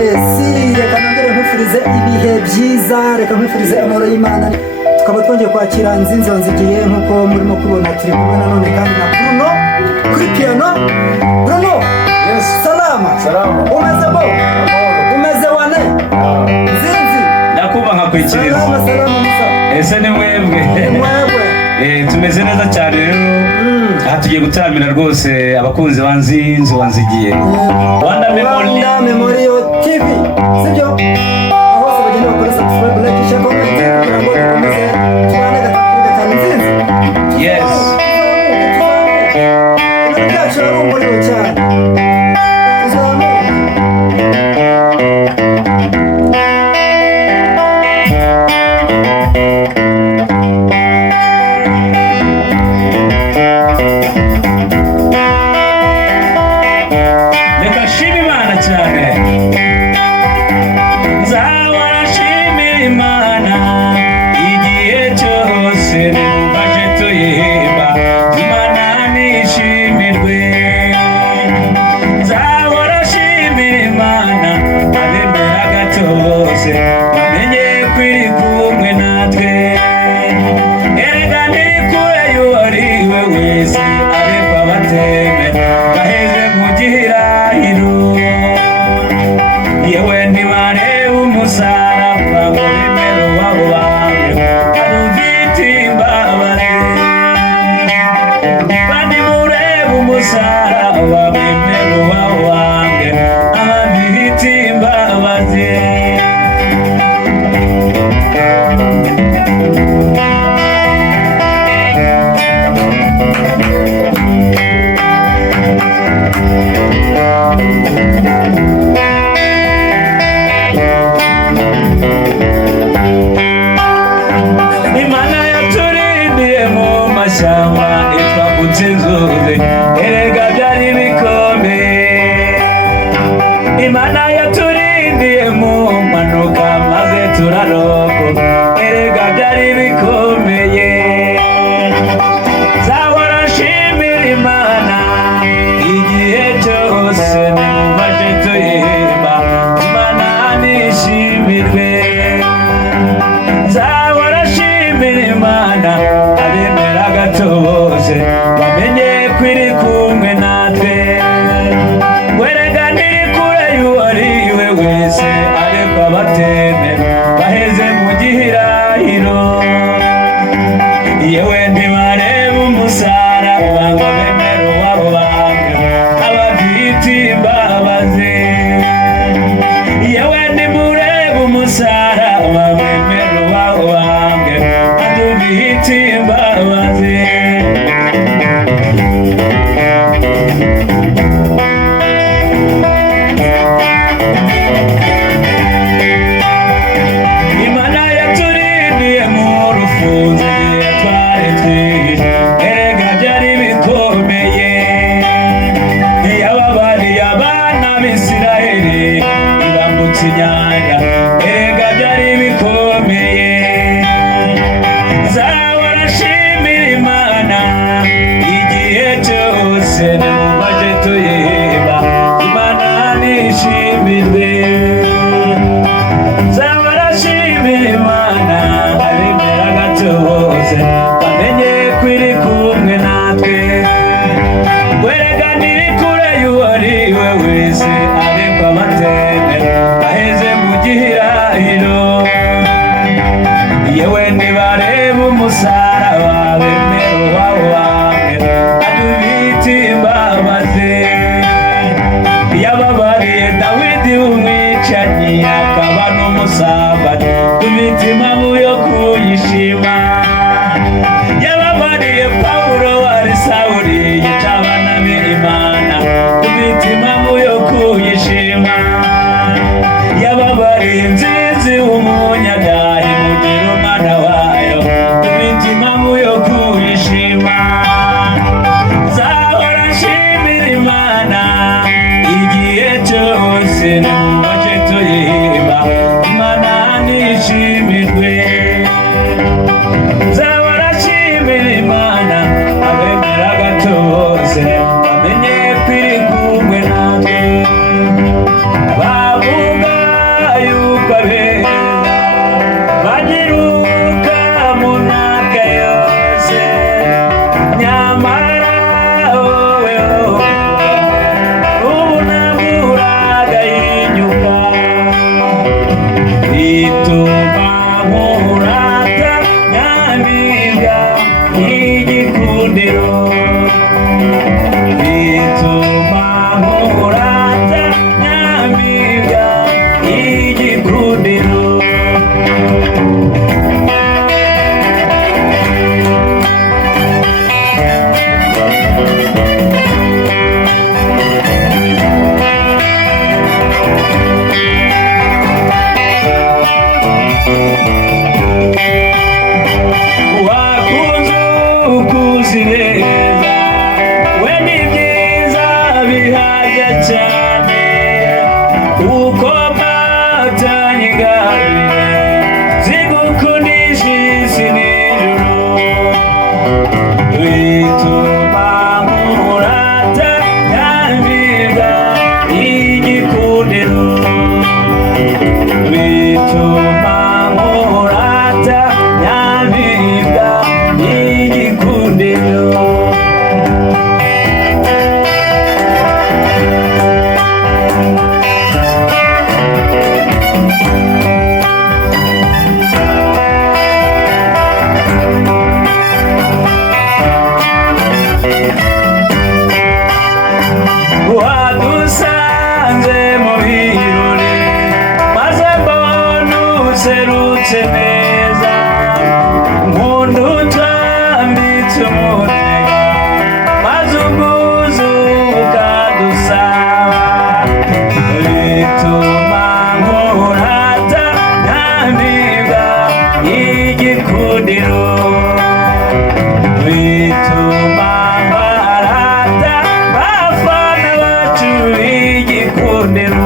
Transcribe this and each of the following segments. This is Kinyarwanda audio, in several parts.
reka nongere nkwifurize ibihe byiza, reka nkwifurize amahoro y'Imana. Tukaba twongeye kwakira Nzinzi Wanzigiye nk'uko murimo kubona, turi kumwe nanone kandi na Bruno kuri piano. Bruno, yes. Salama. Umeze bo? Umeze wane? Nzinzi ndakuba nkakwikiriza. Salama musa. Ese ni mwebwe? Tumeze neza cyane rero. Aha tugiye gutaramira rwose abakunzi ba Nzinzi Wanzigiye. Rwanda Memory TV. Sibyo? Aho se bagenda bakora subscribe, like, share, comment kugira ngo dukomeze tubane gatatu Nzinzi. Yes. Byacu ari umuriro cyane. Imana yaturindiye mu mpanuka maze turaroko, erega byari bikomeye. Zahora nshimira Imana igihe cyose, nimubashe tuyihimba, Imana nishimirwe. Zahora nshimira Imana, abemera gato bose bamenye ko iri kumwe natwe. Wese ariko abateme baheze mu gihirahiro, yewe ntibareba umusaraba ngo bemere uwabo bamwe, abafite imbabazi. Yewe ntimureba umusaraba bemere uwabo bamwe, abafite imbabazi. zigabire zigukundisha isi n'ijuru bituma nkurata nyamibwa igikundiro bituma nkurata nyamibwa igikundiro wadusanze mu birori maze mbona userutse neza nkunda utwambitse umutega maze ubwuzu bukadusaba bituma nkurata nyamibwa igikundiro bituma mbarata bafana bacu igikundiro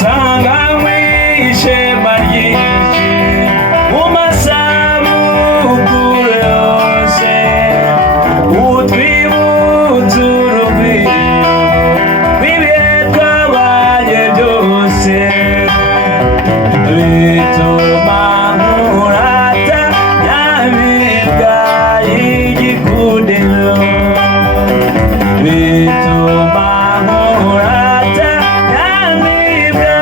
sanga mwishema ryinshi mu masabukuru yose utwibutsa urugwiro rw'ibihe twabaye byose bituma nkurata nyamibwa igikundiro bituma nkurata nyamibwa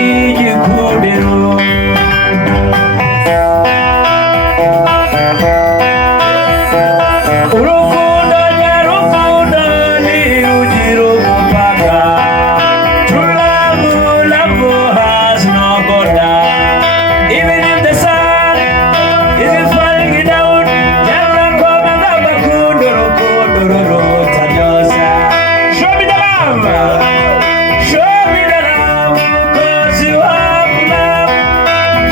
igikundiro urukundo nyarukundo ntirugira umupaka true love has no border even if the sun is falling down nyarakomeza amakundo urukundo ruruta byose show me the love because you have love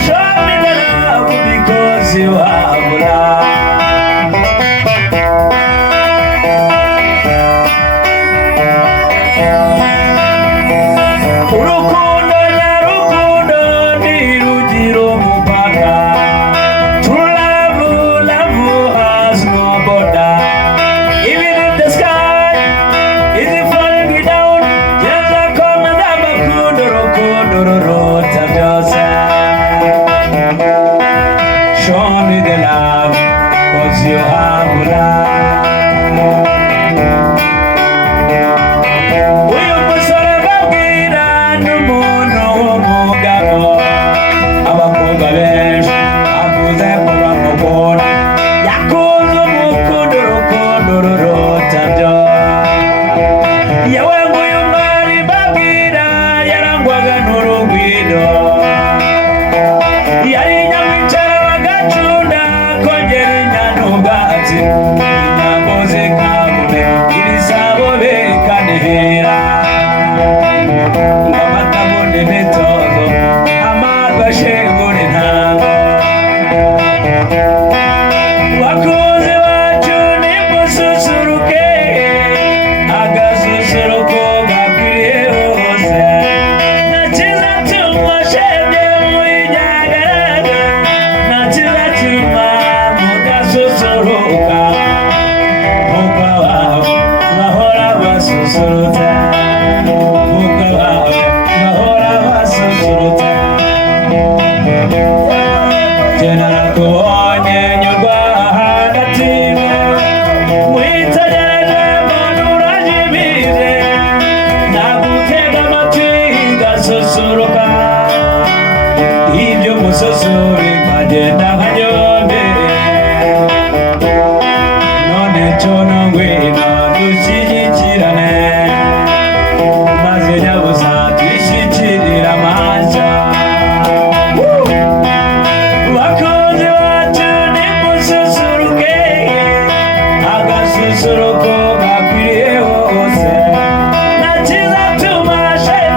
show me the love because you have love urukundo nyarukundo ntirugira umupaka true love has no border even if the sky is falling down nyazakomeza amakundo urukundo ruruta byose show me the love cause you have love uyu musore babwira n'umuntu w'umugabo abakobwa benshi akuze kuba mukunda yakunze umukundo urukundo ruruta byo yewe nguyu mwari babwira yarangwaga n'urugwiro yari nyamwicara bagacunda kongera inyana ubwatsi inyambo zikabune ibisabo bikanihira ngo amata abone imitozo amarwa ashengura intango bakuzi bacu nimususuruke agasusuruko gakwiriye hose nta cyiza cyuma shebye muyijyagaraga nta cyiza cyuma mudasusuruka nk'uko ababo bahora basusurutsa nk'uko ababo bahora basusurutsa jye narakubonye nyurwa hagati mwitegereje mbona urajimije nagutega amatwi gasusuruka ibyo mususuri nkagenda nkanyombe none cyono ngwino dushyigikirane maze nyabusa twishyikirira amashya bakunzi bacu nimususuruke agasusuruko gakwiriye hose nta cyiza cyuma shebye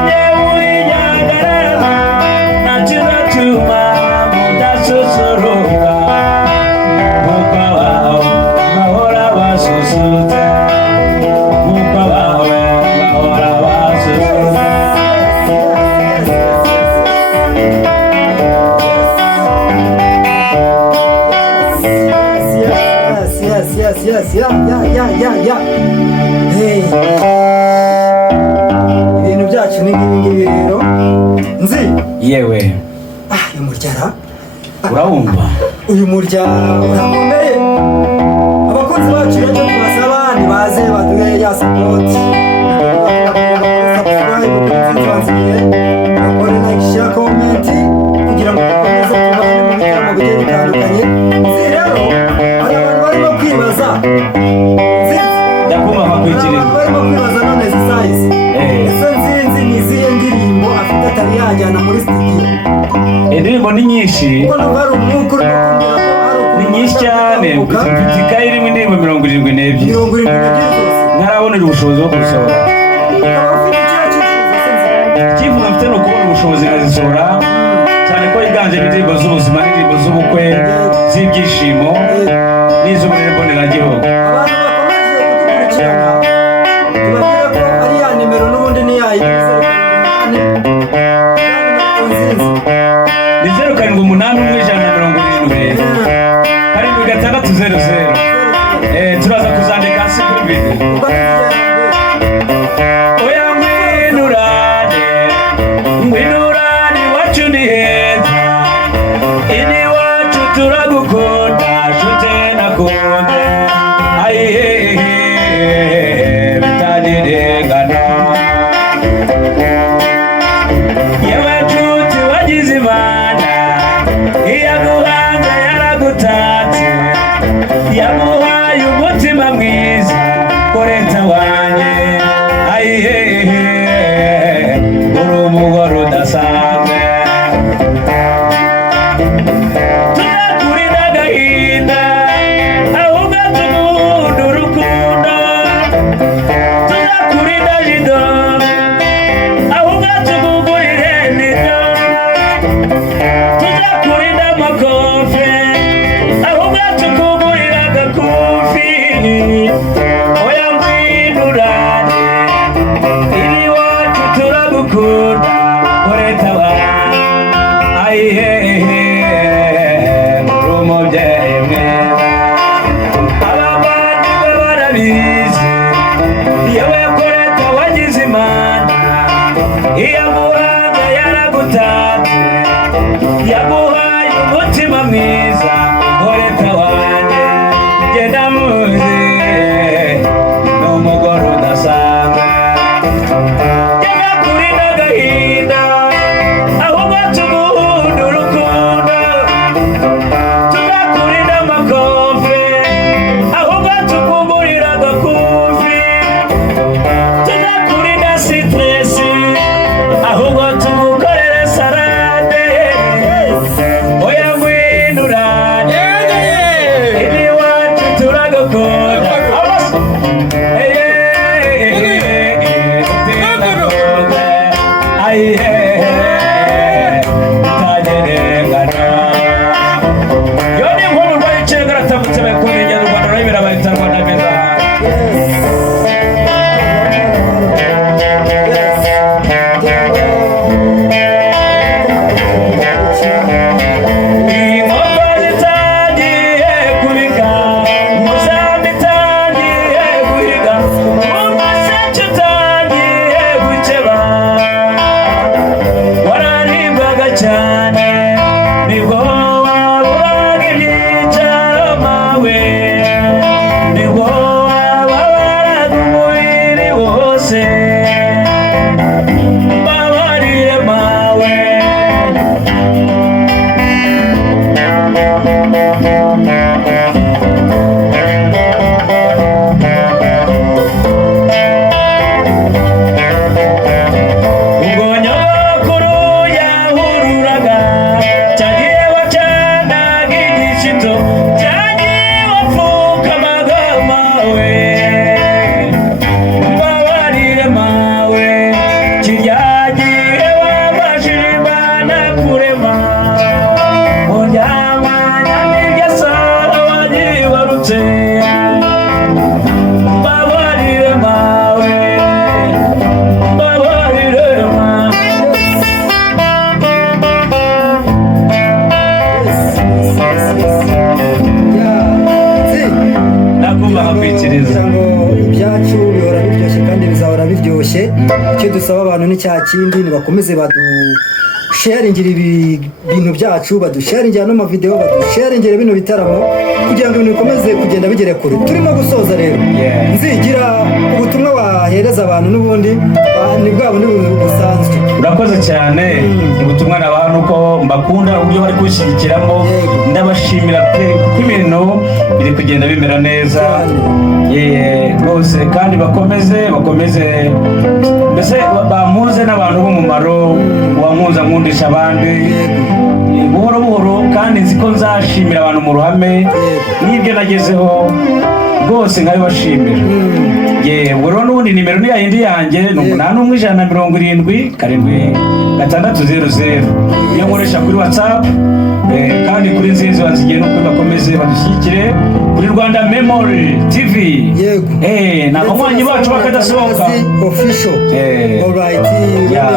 nzi yewe uyu muryara urabumva uyu muryara urakomeye abakunzi bacu rero tubasaba nibaze baduhe ya support subscribe bakore like share comment kugira ngo dukomeze tubane mu bitaramo bigiye bitandukanye nzi rero hari abantu barimo kwibaza ndakumva makwikirira barimo kwibaza none zisayizi ese nzi niziye ndirimbo afite atari yajyana muri studio indirimbo ni nyinshi kuko nubwo hari umwuka urimo kumbwira ko hari ni nyinshi cyane mfite ikayi irimo indirimbo 72 zose ntarabonera ubushobozi bwo gusohora ukaba ufite icyo cyifuzo icyifuzo mfite ni ukubona ubushobozi nkazisohora cyane ko yiganjemo indirimbo z'ubuzima n'indirimbo z'ubukwe z'ibyishimo n'iz'uburere mboneragihugu abantu bakomeje kudukurikirana tubabwira ko ari ya nimero n'ubundi ni yayize ni 0781707600 turaza kuzandika hasi kuri video oya ngwinurane iwacu ni heza ini wacu turagukunda shute nakunde ayihehe bitanirengana yewe nshuti wagize imana iyaguhanze yaragutatse yaguhaye umutima mwiza korenta bihora biryoshye kandi bizahora biryoshye. Icyo dusaba abantu ni cya kindi, nibakomeze badusharingira ibintu byacu, badusharingira no mavideo, badusharingira bino bitaramo kugira ngo ibintu bikomeze kugenda bigere kure. Turimo gusoza rero, nzigira ubutumwa wahereza abantu n'ubundi ni bwa bundi busanzwe. Urakoze cyane. Ubutumwa nabaha nuko mbakunda uburyo bari gushyigikiramo, ndabashimira pe kuko ibintu biri kugenda bimera neza rwose, kandi bakomeze mbese bamuze n'abantu b'umumaro, uwamuza nkundisha abandi buhoro kandi nzi ko nzashimira abantu mu ruhame n'ibyo nagezeho rwose nkabibashimira. Ubwo rero n'ubundi nimero ni yayindi yanjye ni 8177600 iyo nkoresha kuri WhatsApp, kandi kuri Nzinzi Wanzigiye nuko bakomeze badushyigikire kuri Rwanda Memory TV. Ni abanywanyi bacu bakadasohoka official.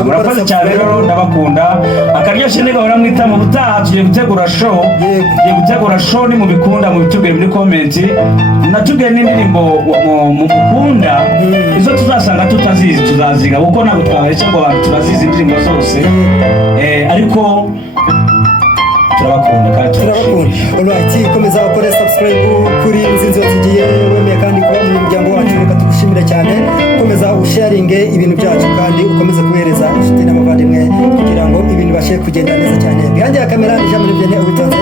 Murakoze cyane rero, ndabakunda. Akaryoshye nigahora mwita mu butaha tugiye gutegura show, ni mubikunda mubitubwire muri comment, natubwire n'indirimbo mukunda, izo tuzasanga tutazizi tuzaziga kuko ntabwo twabeshya ngo abantu turazizi indirimbo zose, ariko turabakunda kandi turabakunda. Alright, komeza ukore subscribe kuri Nzinzi Wanzigiye, wemeye kandi kuba mu muryango wacu, reka tugushimire cyane. Komeza usharinge ibintu byacu kandi ukomeze kubereza inshuti n'abavandimwe kugira ngo ibintu bashe kugenda neza cyane. Bihangiye kamera Jean Marie Vianney ubitonze.